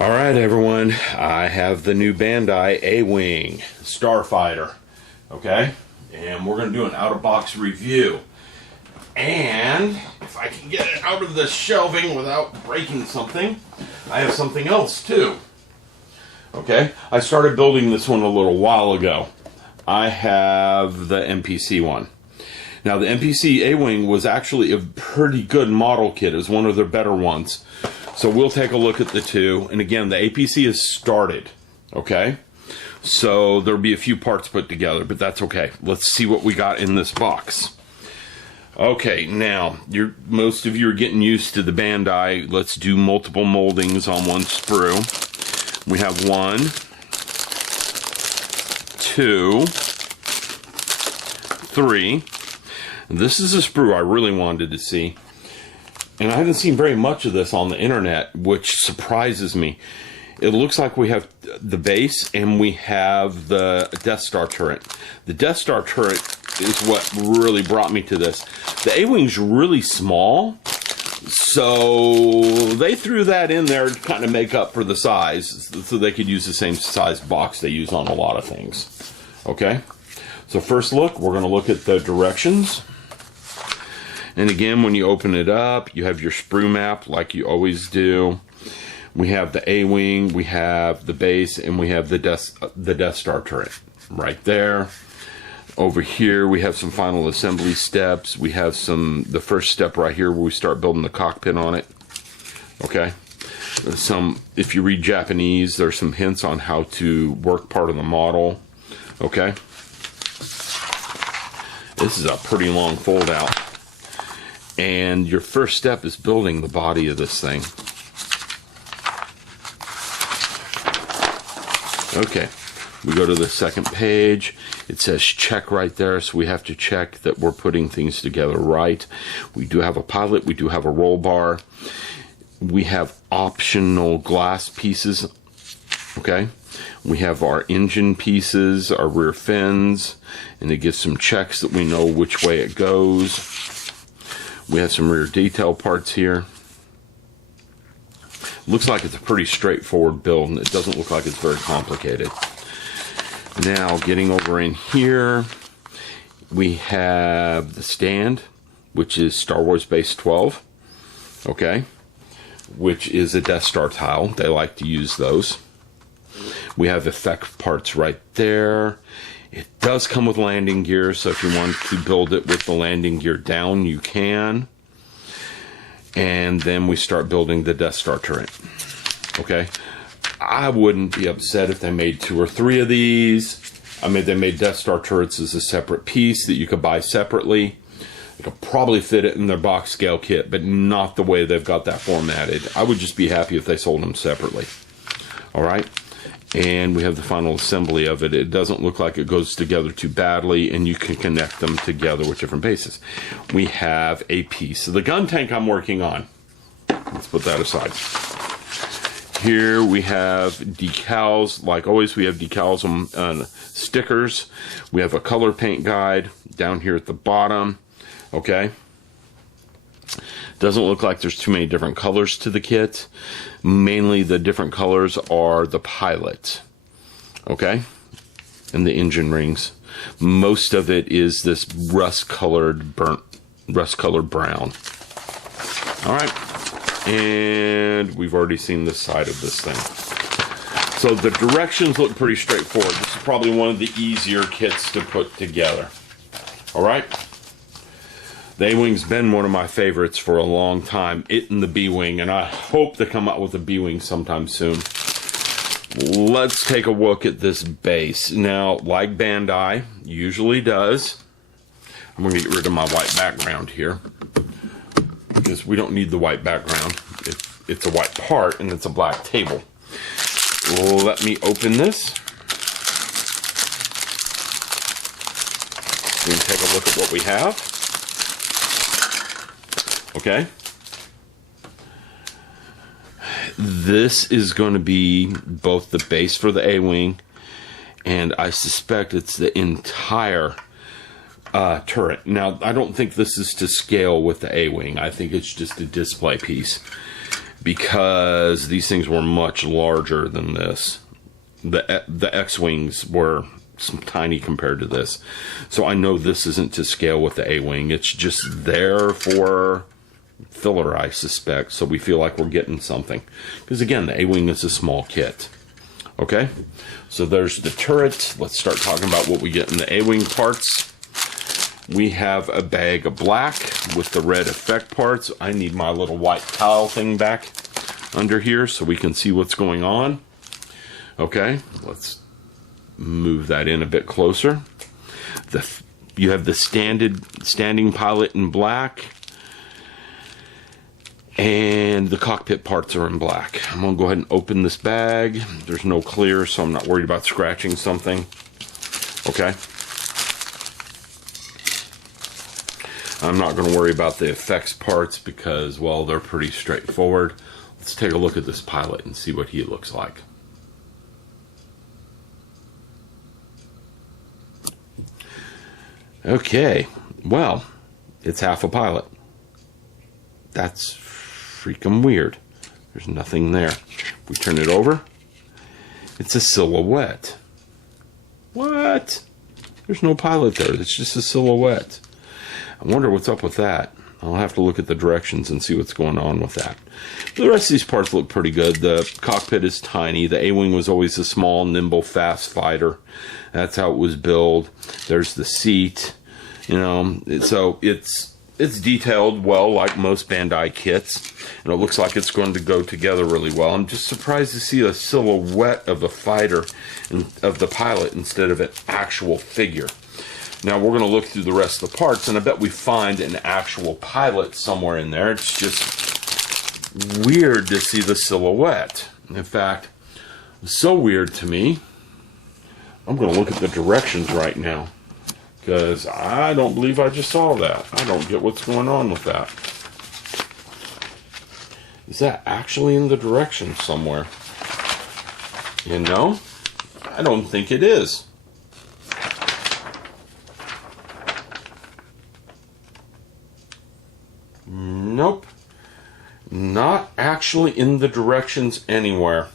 All right, everyone, I have the new Bandai A-wing Starfighter, okay? And we're going to do an out-of-box review. And if I can get it out of the shelving without breaking something, I have something else too. Okay, I started building this one a little while ago. I have the MPC one. Now, the MPC A-wing was actually a pretty good model kit. It was one of their better ones. So we'll take a look at the two. And again, the APC is started, okay? So there'll be a few parts put together, but that's okay. Let's see what we got in this box. Okay, now, most of you are getting used to the Bandai. Let's do multiple moldings on one sprue. We have 1, 2, 3. This is a sprue I really wanted to see. And I haven't seen very much of this on the internet, which surprises me. It looks like we have the base and we have the Death Star turret. The Death Star turret is what really brought me to this. The A-wing's really small, so they threw that in there to kind of make up for the size, so they could use the same size box they use on a lot of things. Okay? So first look, we're going to look at the directions. And again, when you open it up, you have your sprue map like you always do. We have the A-wing, we have the base, and we have the Death Star turret right there. Over here, we have some final assembly steps. We have the first step right here where we start building the cockpit on it. Okay. If you read Japanese, there's some hints on how to work part of the model. Okay. This is a pretty long fold out. And your first step is building the body of this thing. Okay, we go to the second page. It says check right there, so we have to check that we're putting things together right. We do have a pilot, we do have a roll bar. We have optional glass pieces, okay? We have our engine pieces, our rear fins, and it gives some checks that we know which way it goes. We have some rear detail parts here. Looks like it's a pretty straightforward build, and it doesn't look like it's very complicated. Now, getting over in here, we have the stand, which is Star Wars Base 12, okay, which is a Death Star tile. They like to use those. We have effect parts right there. It does come with landing gear, so if you want to build it with the landing gear down, you can. And then we start building the Death Star turret. Okay? I wouldn't be upset if they made 2 or 3 of these. I mean, they made Death Star turrets as a separate piece that you could buy separately. They could probably fit it in their box scale kit, but not the way they've got that formatted. I would just be happy if they sold them separately. Alright? And we have the final assembly of it. It doesn't look like it goes together too badly, and you can connect them together with different bases. We have a piece of the gun tank I'm working on. Let's put that aside. Here we have decals. Like always, we have decals on stickers. We have a color paint guide down here at the bottom. Okay. Doesn't look like there's too many different colors to the kit. Mainly the different colors are the pilot, okay, and the engine rings. Most of it is this rust-colored brown. All right, and we've already seen this side of this thing. So the directions look pretty straightforward. This is probably one of the easier kits to put together. All right. The A-wing's been one of my favorites for a long time. It and the B-wing, and I hope to come out with a B-wing sometime soon. Let's take a look at this base. Now, like Bandai usually does, I'm going to get rid of my white background here, because we don't need the white background. It's a white part, and it's a black table. Let me open this. We can take a look at what we have. Okay, this is going to be both the base for the A-wing, and I suspect it's the entire turret. Now, I don't think this is to scale with the A-wing. I think it's just a display piece. because these things were much larger than this. The X-wings were tiny compared to this. So I know this isn't to scale with the A-wing. It's just there for filler, I suspect, so we feel like we're getting something. Because again, the A-wing is a small kit. Okay, so there's the turret. Let's start talking about what we get in the A-wing parts. We have a bag of black with the red effect parts. I need my little white tile thing back under here so we can see what's going on. Okay, let's move that in a bit closer. You have the standing pilot in black, and the cockpit parts are in black. I'm going to go ahead and open this bag. There's no clear, so I'm not worried about scratching something. Okay. I'm not going to worry about the effects parts because, well, they're pretty straightforward. Let's take a look at this pilot and see what he looks like. Okay, well, it's half a pilot. That's freaking weird. There's nothing there. If we turn it over, it's a silhouette. What? There's no pilot there. It's just a silhouette. I wonder what's up with that. I'll have to look at the directions and see what's going on with that. The rest of these parts look pretty good. The cockpit is tiny. The A-wing was always a small, nimble, fast fighter. That's how it was built. There's the seat. You know, so it's detailed well, like most Bandai kits, and it looks like it's going to go together really well. I'm just surprised to see a silhouette of the fighter and of the pilot instead of an actual figure. Now we're going to look through the rest of the parts, and I bet we find an actual pilot somewhere in there. It's just weird to see the silhouette. In fact, it's so weird to me. I'm going to look at the directions right now, because I don't believe I just saw that. I don't get what's going on with that. Is that actually in the directions somewhere? You know? I don't think it is. Nope. Not actually in the directions anywhere.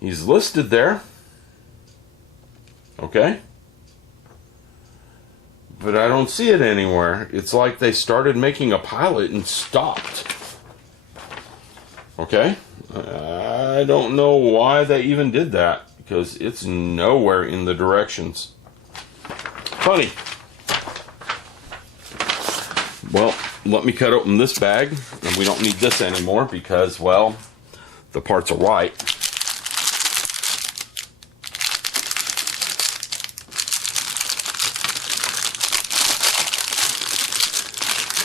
He's listed there. Okay? But I don't see it anywhere. It's like they started making a pilot and stopped. Okay? I don't know why they even did that, because it's nowhere in the directions. Funny. Well, let me cut open this bag, and we don't need this anymore because, well, the parts are white.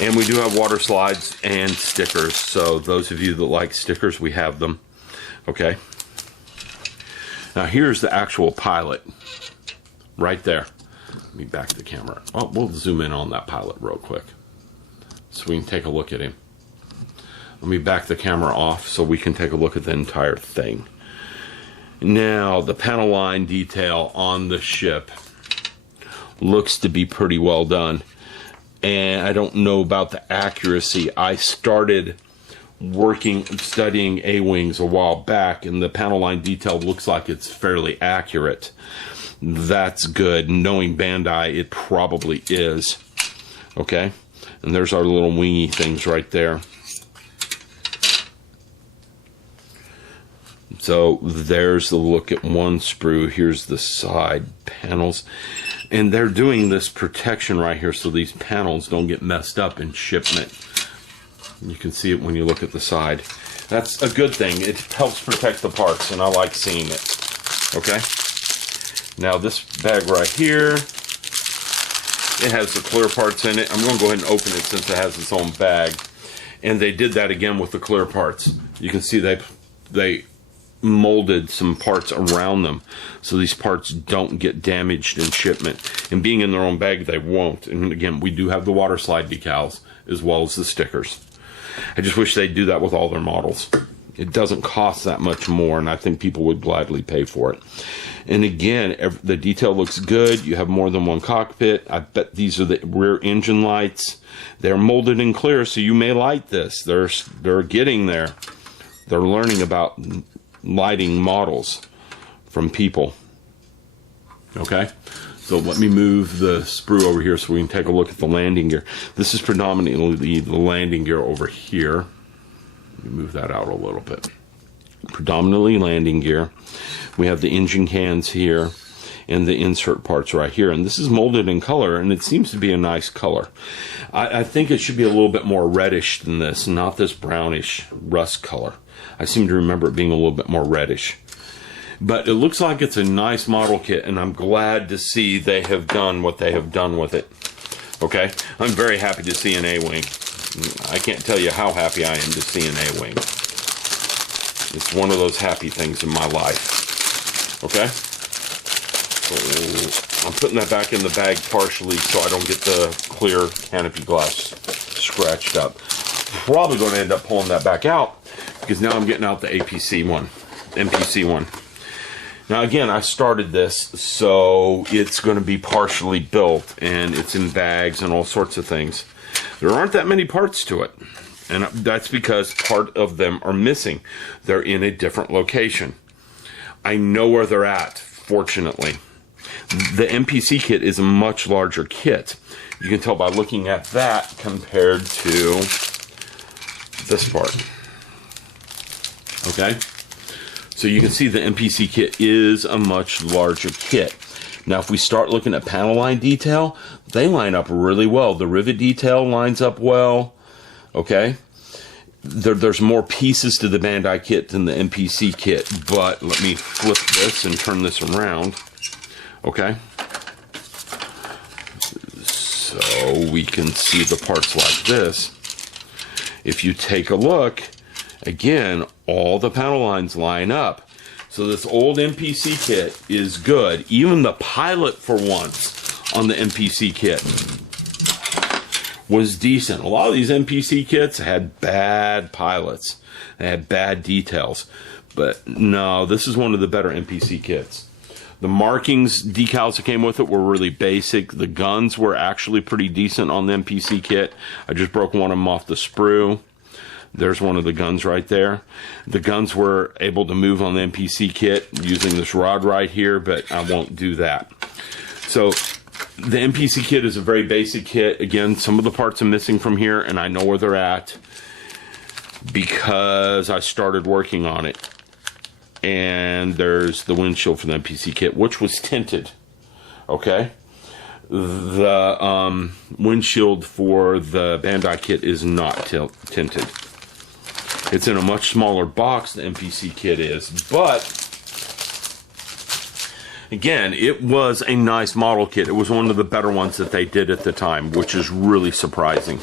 And we do have water slides and stickers, so those of you that like stickers, we have them. Okay. Now here's the actual pilot, right there. Let me back the camera. Oh, we'll zoom in on that pilot real quick, so we can take a look at him. Let me back the camera off so we can take a look at the entire thing. Now, the panel line detail on the ship looks to be pretty well done. And I don't know about the accuracy. I started studying A-wings a while back, and the panel line detail looks like it's fairly accurate. That's good. Knowing Bandai, it probably is. Okay? And there's our little wingy things right there. So there's the look at one sprue. Here's the side panels. And they're doing this protection right here so these panels don't get messed up in shipment. You can see it when you look at the side. That's a good thing. It helps protect the parts, and I like seeing it. Okay? Now this bag right here, it has the clear parts in it. I'm going to go ahead and open it since it has its own bag. And they did that again with the clear parts. You can see they molded some parts around them so these parts don't get damaged in shipment. And being in their own bag, they won't. And again, we do have the water slide decals as well as the stickers. I just wish they'd do that with all their models. It doesn't cost that much more, and I think people would gladly pay for it. And again, the detail looks good. You have more than one cockpit. I bet these are the rear engine lights. They're molded in clear, so you may light this. They're getting there. They're learning about lighting models from people. Okay, so let me move the sprue over here so we can take a look at the landing gear. This is predominantly the landing gear over here. Let me move that out a little bit. Predominantly landing gear. We have the engine cans here and the insert parts right here. And this is molded in color, and it seems to be a nice color. I think it should be a little bit more reddish than this, not this brownish rust color. I seem to remember it being a little bit more reddish. But it looks like it's a nice model kit, and I'm glad to see they have done what they have done with it. Okay? I'm very happy to see an A-wing. I can't tell you how happy I am to see an A-wing. It's one of those happy things in my life. Okay? So I'm putting that back in the bag partially so I don't get the clear canopy glass scratched up. Probably going to end up pulling that back out because now I'm getting out the MPC one. Now again, I started this, so it's going to be partially built, and it's in bags and all sorts of things. There aren't that many parts to it, and that's because part of them are missing. They're in a different location. I know where they're at, fortunately. The MPC kit is a much larger kit. You can tell by looking at that compared to this part. Okay? So you can see the MPC kit is a much larger kit. Now, if we start looking at panel line detail, they line up really well. The rivet detail lines up well. Okay? There's more pieces to the Bandai kit than the MPC kit, but let me flip this and turn this around. Okay? So we can see the parts like this. If you take a look, again, all the panel lines line up. So this old MPC kit is good. Even the pilot for once on the MPC kit was decent. A lot of these MPC kits had bad pilots. They had bad details. But no, this is one of the better MPC kits. The markings, decals that came with it were really basic. The guns were actually pretty decent on the MPC kit. I just broke one of them off the sprue. There's one of the guns right there. The guns were able to move on the MPC kit using this rod right here, but I won't do that. So the MPC kit is a very basic kit. Again, some of the parts are missing from here, and I know where they're at because I started working on it. And there's the windshield for the MPC kit, which was tinted. Okay? The windshield for the Bandai kit is not tinted. It's in a much smaller box, the MPC kit is, but again, it was a nice model kit. It was one of the better ones that they did at the time, which is really surprising.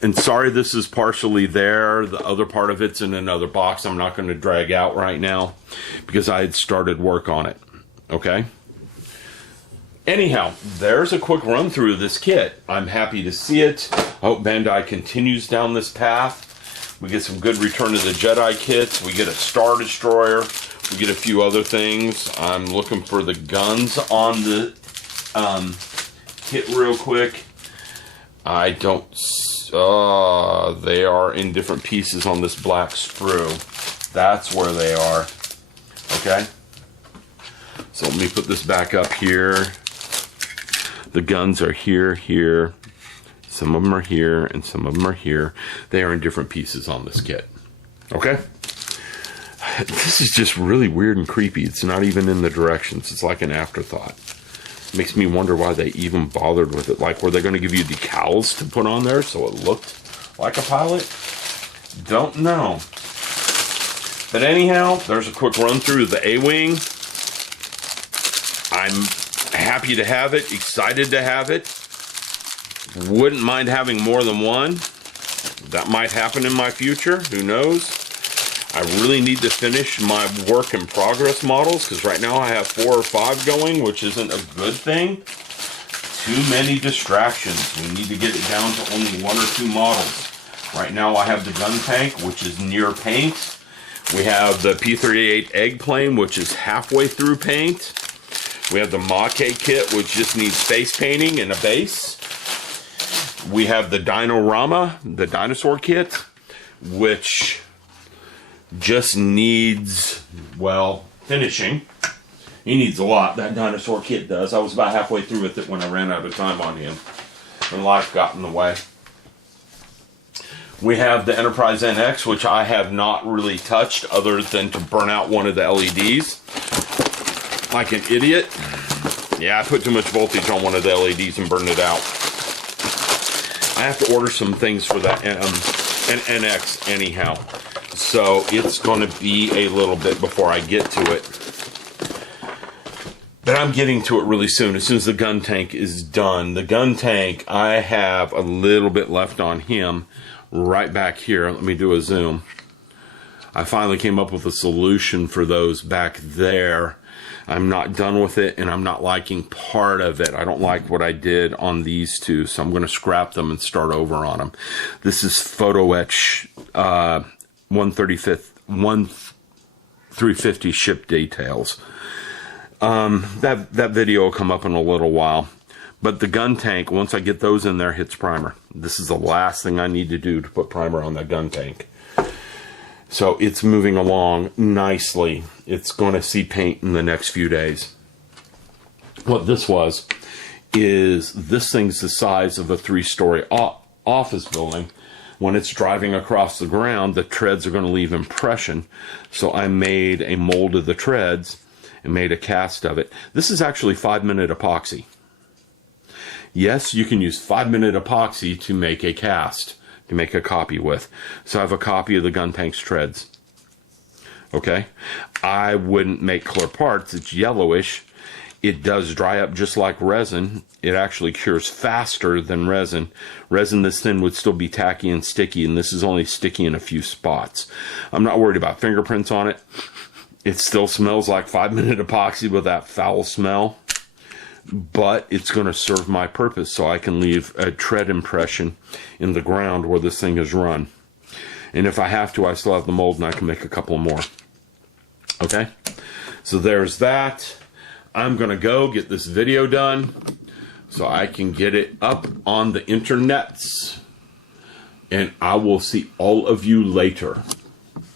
And sorry this is partially there. The other part of it's in another box I'm not going to drag out right now because I had started work on it. Okay? Anyhow, there's a quick run through of this kit. I'm happy to see it. I hope Bandai continues down this path. We get some good Return of the Jedi kits. We get a Star Destroyer. We get a few other things. I'm looking for the guns on the kit real quick. I don't... they are in different pieces on this black sprue. That's where they are. Okay? So let me put this back up here. The guns are here, here. Some of them are here, and some of them are here. They are in different pieces on this kit. Okay? This is just really weird and creepy. It's not even in the directions. It's like an afterthought. It makes me wonder why they even bothered with it. Like, were they going to give you decals to put on there so it looked like a pilot? Don't know. But anyhow, there's a quick run through of the A-wing. I'm happy to have it, excited to have it. Wouldn't mind having more than one. That might happen in my future, who knows. I really need to finish my work in progress models because right now I have 4 or 5 going, which isn't a good thing. Too many distractions. We need to get it down to only 1 or 2 models. Right now I have the gun tank, which is near paint. We have the P-38 egg plane, which is halfway through paint. We have the Maquet kit, which just needs face painting and a base. We have the Dinorama, the dinosaur kit, which just needs, well, finishing. He needs a lot, that dinosaur kit does. I was about halfway through with it when I ran out of time on him, and life got in the way. We have the Enterprise NX, which I have not really touched other than to burn out one of the LEDs. Like an idiot. Yeah, I put too much voltage on one of the LEDs and burned it out. I have to order some things for that NX anyhow. So it's going to be a little bit before I get to it. But I'm getting to it really soon, as the gun tank is done. The gun tank, I have a little bit left on him right back here. Let me do a zoom. I finally came up with a solution for those back there. I'm not done with it, and I'm not liking part of it. I don't like what I did on these two, so I'm going to scrap them and start over on them. This is Photo Etch 350 ship details. That video will come up in a little while. But the gun tank, once I get those in there, hits primer. This is the last thing I need to do to put primer on that gun tank. So it's moving along nicely. It's going to see paint in the next few days. What this is this thing's the size of a 3-story office building. When it's driving across the ground, the treads are going to leave impression. So I made a mold of the treads and made a cast of it. This is actually 5-minute epoxy. Yes, you can use 5-minute epoxy to make a cast, to make a copy with. So I have a copy of the gun tank's treads. Okay? I wouldn't make clear parts. It's yellowish. It does dry up just like resin. It actually cures faster than resin. Resin this thin would still be tacky and sticky, and this is only sticky in a few spots. I'm not worried about fingerprints on it. It still smells like 5-minute epoxy with that foul smell, but it's going to serve my purpose, so I can leave a tread impression in the ground where this thing has run. And if I have to, I still have the mold, and I can make a couple more. Okay? So there's that. I'm going to go get this video done so I can get it up on the internets, and I will see all of you later.